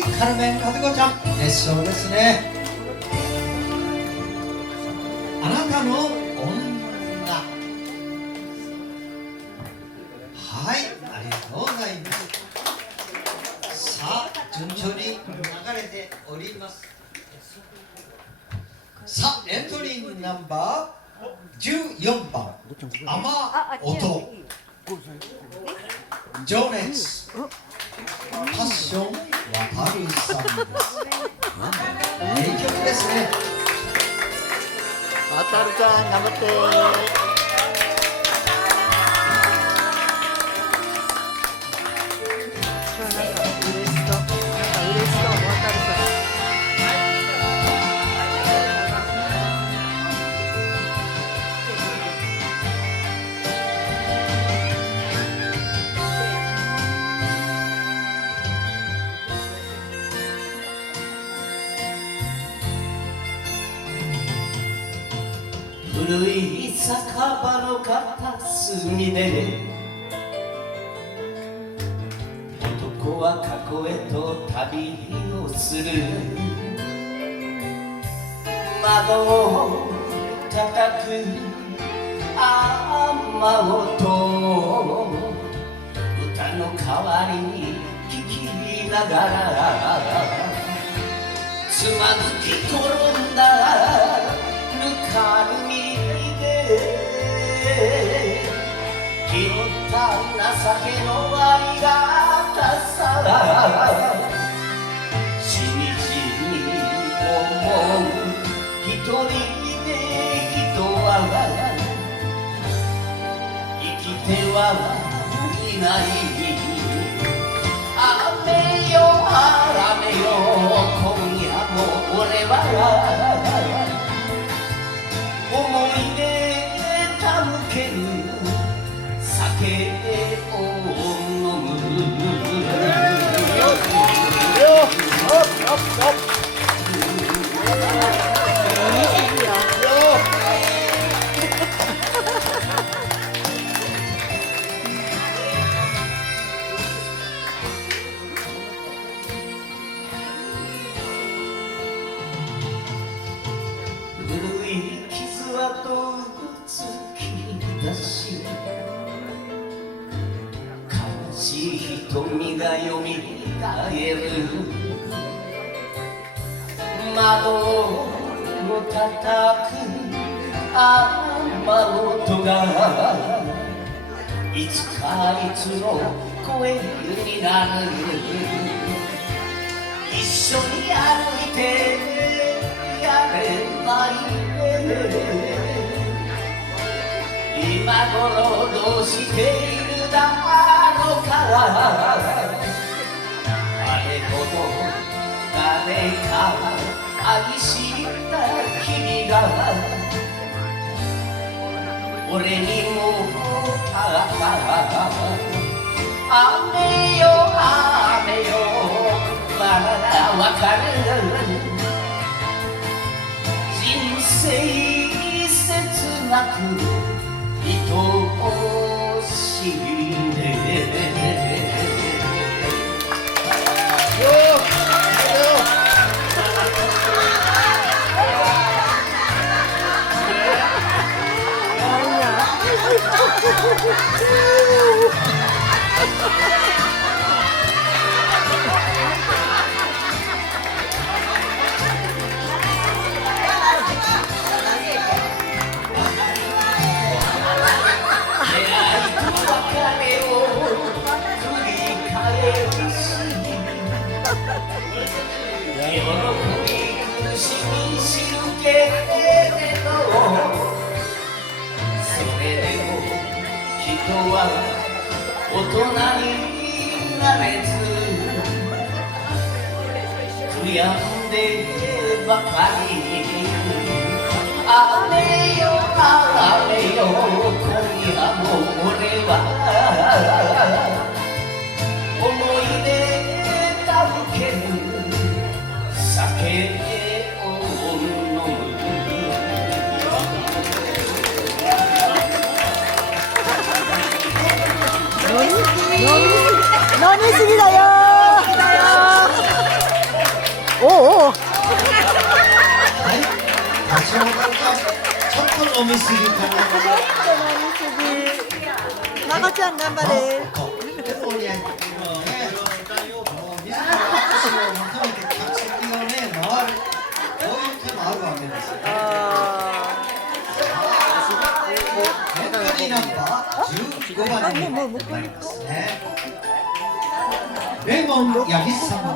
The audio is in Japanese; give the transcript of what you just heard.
い、カルメン和子ちゃん、熱唱ですね。あなたの女。はい、ありがとうございます。さあ、順調に流れております。さあ、エントリーナンバー14番、雨音、情熱、パッション、渡るさんです。名曲ですね。渡るちゃん、頑張って。古い酒場の片隅で男は過去へと旅をする。窓を叩く雨音、歌の代わりに聴きながらつまずき転んだぬかるみで拾った情けのありがたさ、しみじみ思う一人で人は生きてはいない。雨よ雨よ今夜も俺は思い出手向ける酒を飲む。古い傷跡突き出し悲しい瞳がよみがえる。窓を叩く雨音がいつかいつの声になる。一緒に歩いてやれない今頃どうしているだろうか。あれほど誰か愛した君が俺にもあった雨よ雨よまだわかる人生切なく愛しいね。喜び苦しみ知るけれどそれでも人は大人になれず悔やんでばかり雨よ雨よ今夜も俺は思い出だける酒を飲む。飲みすぎだよー。しょうか。ちょっと飲みすぎかな。まこちゃん頑張れ。とっても盛り上げてるのね。もう自ら拍手を求めて客席をね回る。こういう手もあるわけですよね。エントリーナンバー15番になりますね。レモン八木さん。